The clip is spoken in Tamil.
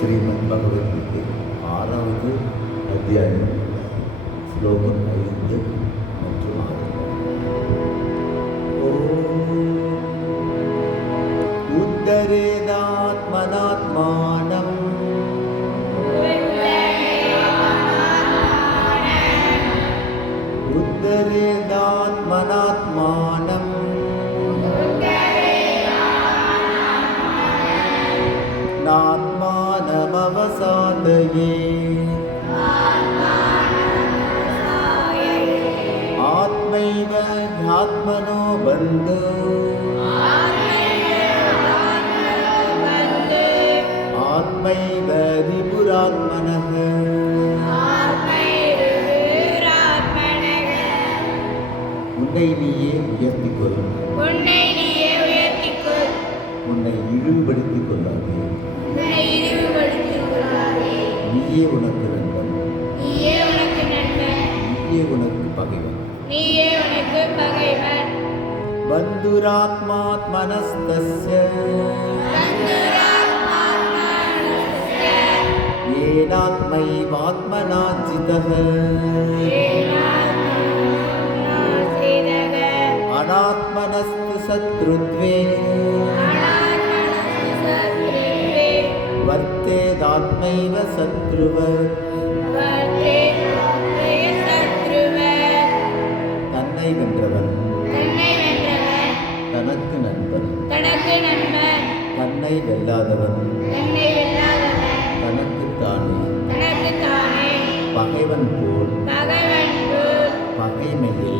ஸ்ரீமத் பகவத்கீதை 6வது அத்தியாயம் ஸ்லோகம் 5 மற்றும் 6. உத்தரேதாத்மனாத்மானம் உத்தரேதாத்மனாத்மானம் நாத்மானமவசாதயே ஆத்மைவ ஆத்மனோ பந்தோ ஆத்மைவ ரிபுராத்மனः உன்னை நீயே உயர்த்திக்கொள், உன்னை இழிவுபடுத்திக் கொள்ளாதே, நீயே உனக்கு நண்பன், நீயே உனக்கு பகைவன். பந்துராத்மாத்மனஸ்தஸ்ய ஏனாத்மைவாத்மனா ஜிதः அநாத்மனஸ்து சத்ருத்வே வர்த்தேதாத்மைவ சத்ருவ. தன்னை வென்றவன் தனக்கு நண்பன், தன்னை வெல்லாதவன் தனக்குத்தானே பகைவன் போல் பகைமையை